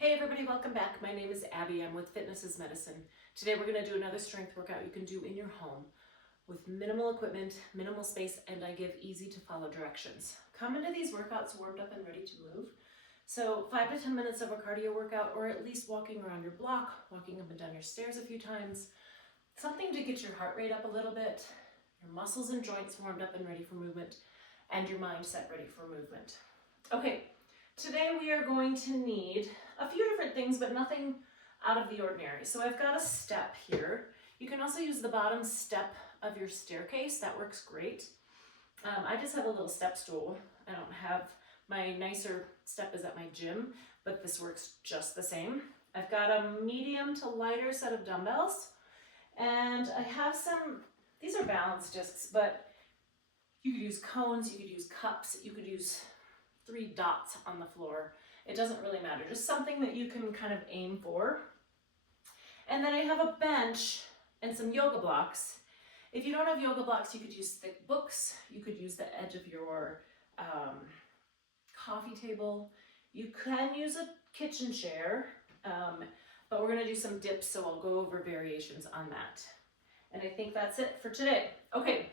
Hey everybody, welcome back. My name is Abby. I'm with Fitness is Medicine. Today we're going to do another strength workout you can do in your home with minimal equipment, minimal space, and I give easy to follow directions. Come into these workouts warmed up and ready to move. So 5 to 10 minutes of a cardio workout, or at least walking around your block, walking up and down your stairs a few times. Something to get your heart rate up a little bit, your muscles and joints warmed up and ready for movement, and your mindset ready for movement. Okay, today we are going to need a few different things, but nothing out of the ordinary. So I've got a step here. You can also use the bottom step of your staircase. That works great. I just have a little step stool. I don't have, my nicer step is at my gym, but this works just the same. I've got a medium to lighter set of dumbbells, and I have some, these are balance discs, but you could use cones, you could use cups, you could use 3 dots on the floor. It doesn't really matter, just something that you can kind of aim for. And then I have a bench and some yoga blocks. If you don't have yoga blocks, you could use thick books. You could use the edge of your coffee table. You can use a kitchen chair, but we're gonna do some dips, so I'll go over variations on that. And I think that's it for today. Okay.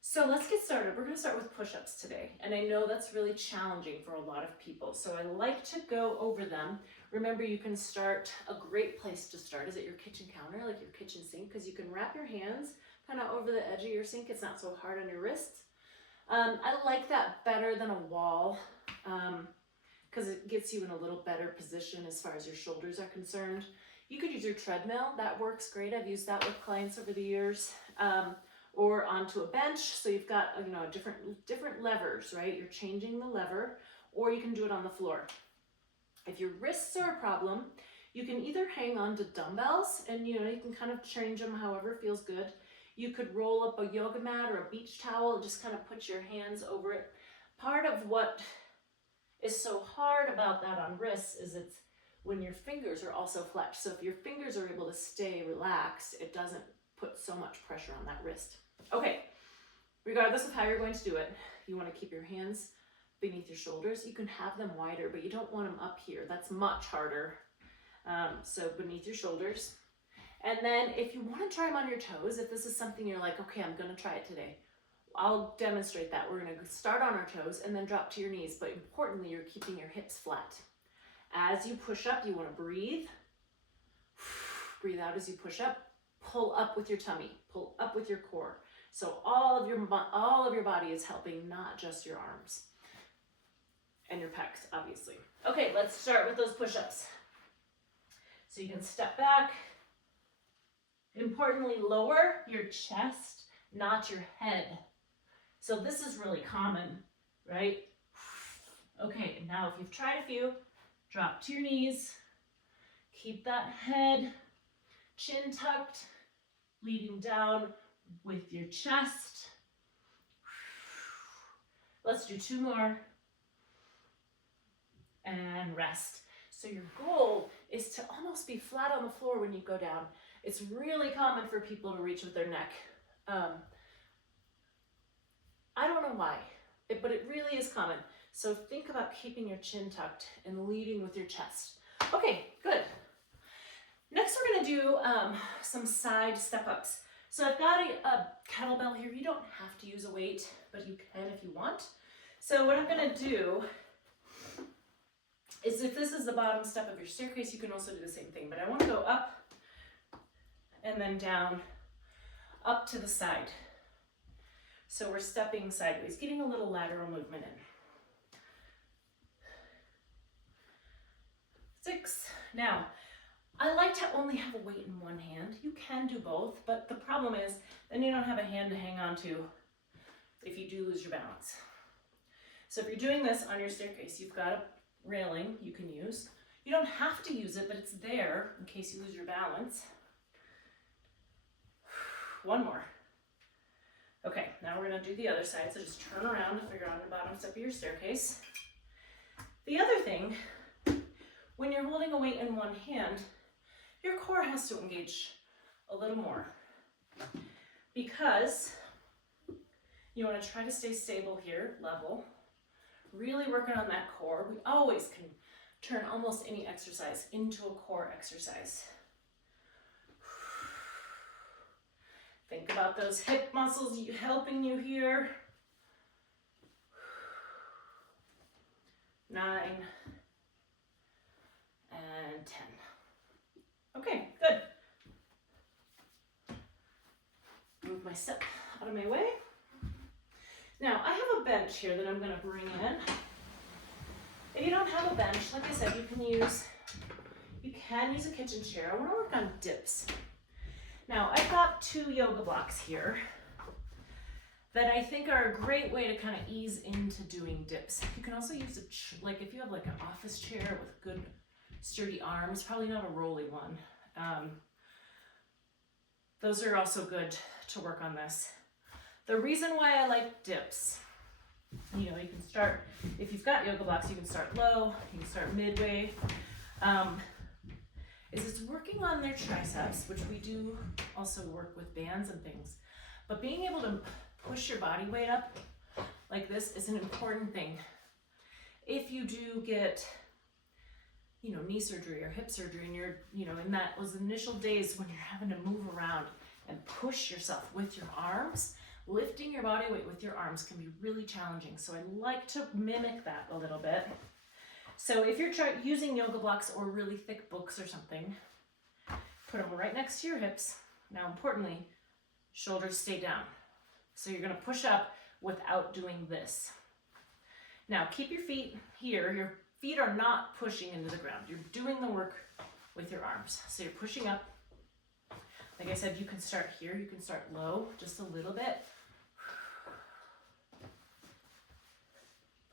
So let's get started. We're going to start with push-ups today. And I know that's really challenging for a lot of people. So I like to go over them. Remember, you can start, a great place to start is at your kitchen counter, like your kitchen sink, because you can wrap your hands kind of over the edge of your sink. It's not so hard on your wrists. I like that better than a wall because it gets you in a little better position as far as your shoulders are concerned. You could use your treadmill. That works great. I've used that with clients over the years. Or onto a bench, so you've got different levers, right? You're changing the lever, or you can do it on the floor. If your wrists are a problem, you can either hang on to dumbbells, and you can kind of change them however feels good. You could roll up a yoga mat or a beach towel, just kind of put your hands over it. Part of what is so hard about that on wrists is it's when your fingers are also flexed. So if your fingers are able to stay relaxed, it doesn't put so much pressure on that wrist. Okay, regardless of how you're going to do it, you want to keep your hands beneath your shoulders. You can have them wider, but you don't want them up here. That's much harder. So beneath your shoulders. And then if you want to try them on your toes, if this is something you're like, okay, I'm going to try it today, I'll demonstrate that. We're going to start on our toes and then drop to your knees. But importantly, you're keeping your hips flat. As you push up, you want to breathe. Breathe out as you push up. Pull up with your tummy. Pull up with your core. So all of your body is helping, not just your arms. And your pecs, obviously. Okay, let's start with those push-ups. So you can step back. Importantly, lower your chest, not your head. So this is really common, right? Okay, now if you've tried a few, drop to your knees. Keep that head, chin tucked, leading down with your chest. Let's do 2 more. And rest. So your goal is to almost be flat on the floor when you go down. It's really common for people to reach with their neck. I don't know why, but it really is common. So think about keeping your chin tucked and leading with your chest. Okay, good. Next, we're going to do some side step-ups. So I've got a kettlebell here. You don't have to use a weight, but you can if you want. So what I'm going to do is, if this is the bottom step of your staircase, you can also do the same thing. But I want to go up and then down, up to the side. So we're stepping sideways, getting a little lateral movement in. 6. Now, I like to only have a weight in one hand. You can do both, but the problem is then you don't have a hand to hang on to if you do lose your balance. So if you're doing this on your staircase, you've got a railing you can use. You don't have to use it, but it's there in case you lose your balance. 1 more. Okay, now we're going to do the other side, so just turn around and figure out the bottom step of your staircase. The other thing, when you're holding a weight in one hand, your core has to engage a little more because you want to try to stay stable here, level, really working on that core. We always can turn almost any exercise into a core exercise. Think about those hip muscles helping you here. 9 and 10. Okay, good. Move my step out of my way. Now, I have a bench here that I'm going to bring in. If you don't have a bench, like I said, you can use a kitchen chair. I want to work on dips. Now, I've got 2 yoga blocks here that I think are a great way to kind of ease into doing dips. You can also use like if you have like an office chair with good sturdy arms, probably not a rolly one. Those are also good to work on this. The reason why I like dips, you know, you can start, if you've got yoga blocks, you can start low, you can start midway, is it's working on their triceps, which we do also work with bands and things. But being able to push your body weight up like this is an important thing. If you do get, you know, knee surgery or hip surgery and you're, you know, in those initial days when you're having to move around and push yourself with your arms, lifting your body weight with your arms can be really challenging. So I like to mimic that a little bit. So if you're using yoga blocks or really thick books or something, put them right next to your hips. Now, importantly, shoulders stay down. So you're going to push up without doing this. Now, keep your feet here. Your feet are not pushing into the ground. You're doing the work with your arms. So you're pushing up. Like I said, you can start here. You can start low, just a little bit.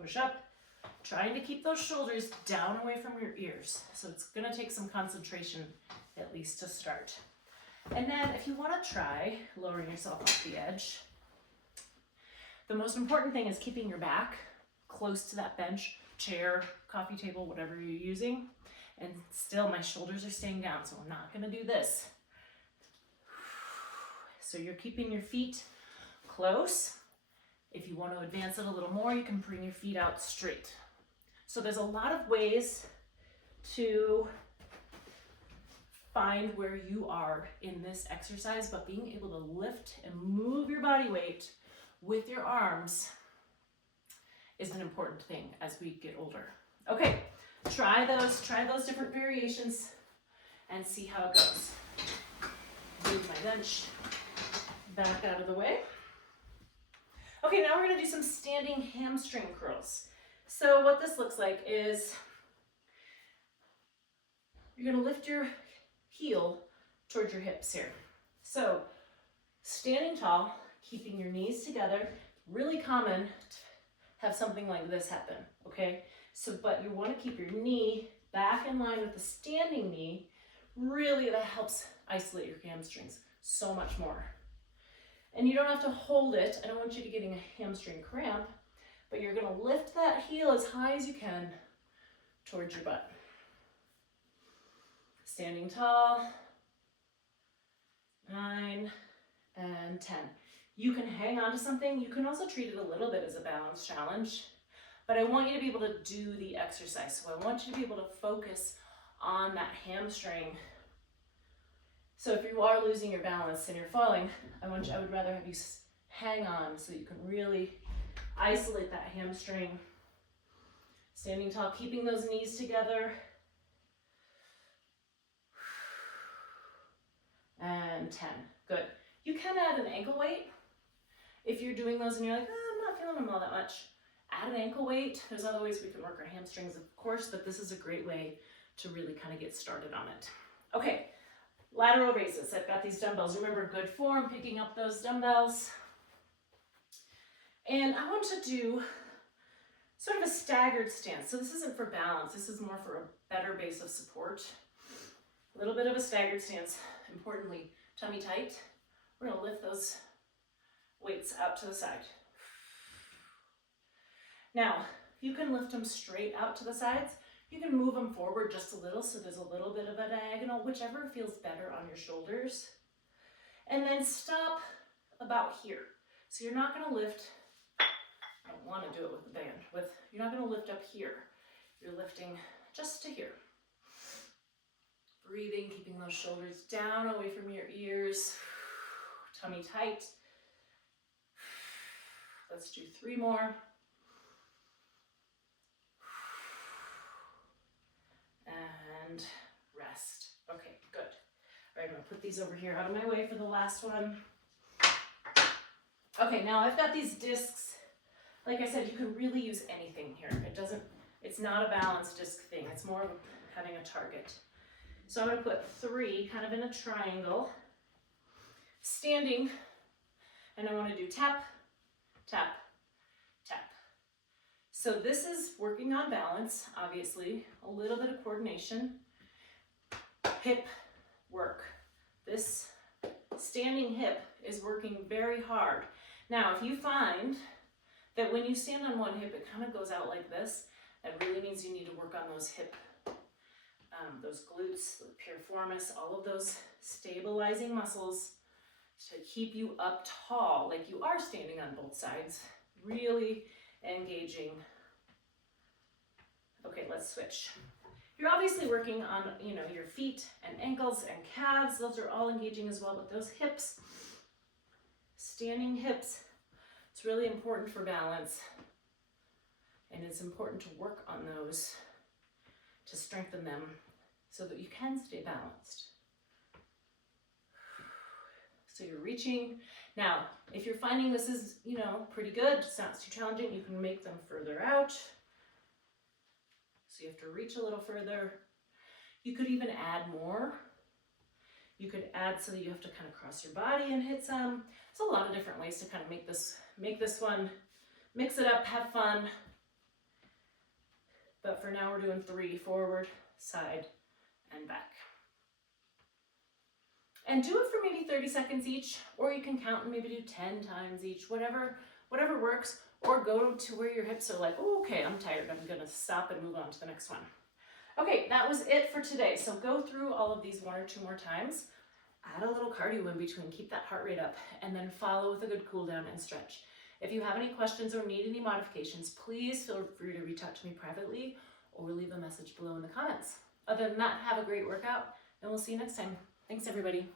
Push up. Trying to keep those shoulders down away from your ears. So it's going to take some concentration at least to start. And then if you want to try lowering yourself off the edge, the most important thing is keeping your back close to that bench, chair, coffee table, whatever you're using. And still my shoulders are staying down, so I'm not going to do this. So you're keeping your feet close. If you want to advance it a little more, you can bring your feet out straight. So there's a lot of ways to find where you are in this exercise, but being able to lift and move your body weight with your arms is an important thing as we get older. Okay, try those different variations and see how it goes. Move my bench back out of the way. Okay, now we're gonna do some standing hamstring curls. So what this looks like is you're gonna lift your heel towards your hips here. So standing tall, keeping your knees together, really common to have something like this happen, okay? So, but you wanna keep your knee back in line with the standing knee. Really, that helps isolate your hamstrings so much more. And you don't have to hold it. I don't want you to get a hamstring cramp, but you're gonna lift that heel as high as you can towards your butt. Standing tall, 9 and 10. You can hang on to something. You can also treat it a little bit as a balance challenge, but I want you to be able to do the exercise. So I want you to be able to focus on that hamstring. So if you are losing your balance and you're falling, I would rather have you hang on so you can really isolate that hamstring. Standing tall, keeping those knees together. And 10, good. You can add an ankle weight. If you're doing those and you're like, oh, I'm not feeling them all that much, add an ankle weight. There's other ways we can work our hamstrings, of course, but this is a great way to really kind of get started on it. Okay, lateral raises. I've got these dumbbells. Remember, good form, picking up those dumbbells. And I want to do sort of a staggered stance. So this isn't for balance. This is more for a better base of support. A little bit of a staggered stance. Importantly, tummy tight. We're going to lift those weights out to the side. Now, you can lift them straight out to the sides. You can move them forward just a little so there's a little bit of a diagonal, whichever feels better on your shoulders. And then stop about here. So you're not going to lift, I don't want to do it with the band, you're not going to lift up here. You're lifting just to here. Breathing, keeping those shoulders down away from your ears. Tummy tight. Let's do 3 more. And rest. Okay, good. All right, I'm gonna put these over here out of my way for the last one. Okay, now I've got these discs. Like I said, you can really use anything here. It's not a balanced disc thing. It's more of having a target. So I'm gonna put 3 kind of in a triangle, standing, and I wanna do tap, tap, tap. So this is working on balance, obviously, a little bit of coordination, hip work. This standing hip is working very hard. Now, if you find that when you stand on one hip, it kind of goes out like this, that really means you need to work on those hip, those glutes, the piriformis, all of those stabilizing muscles to keep you up tall, like you are standing on both sides, really engaging. Okay, let's switch. You're obviously working on, your feet and ankles and calves. Those are all engaging as well, but those hips, standing hips, it's really important for balance. And it's important to work on those to strengthen them so that you can stay balanced. So you're reaching. Now, if you're finding this is, pretty good, it's not too challenging, you can make them further out. So you have to reach a little further. You could even add more. You could add so that you have to kind of cross your body and hit some. There's a lot of different ways to kind of make this one, mix it up, have fun. But for now, we're doing 3, forward, side, and back. And do it for maybe 30 seconds each, or you can count and maybe do 10 times each, whatever works, or go to where your hips are like, oh, okay, I'm tired, I'm gonna stop and move on to the next one. Okay, that was it for today. So go through all of these 1 or 2 more times, add a little cardio in between, keep that heart rate up, and then follow with a good cool down and stretch. If you have any questions or need any modifications, please feel free to reach out to me privately or leave a message below in the comments. Other than that, have a great workout, and we'll see you next time. Thanks, everybody.